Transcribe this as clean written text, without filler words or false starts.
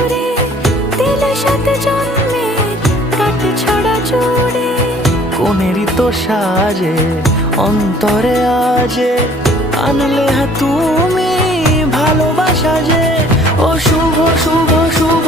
সুরে দিলে সাথে জন্মের কাট ছড়া জুড়ে। কোনেরই তো সাজে অন্তরে আজে আনলে তুমি ভালোবাসা যে। ও শুভ শুভ শুভ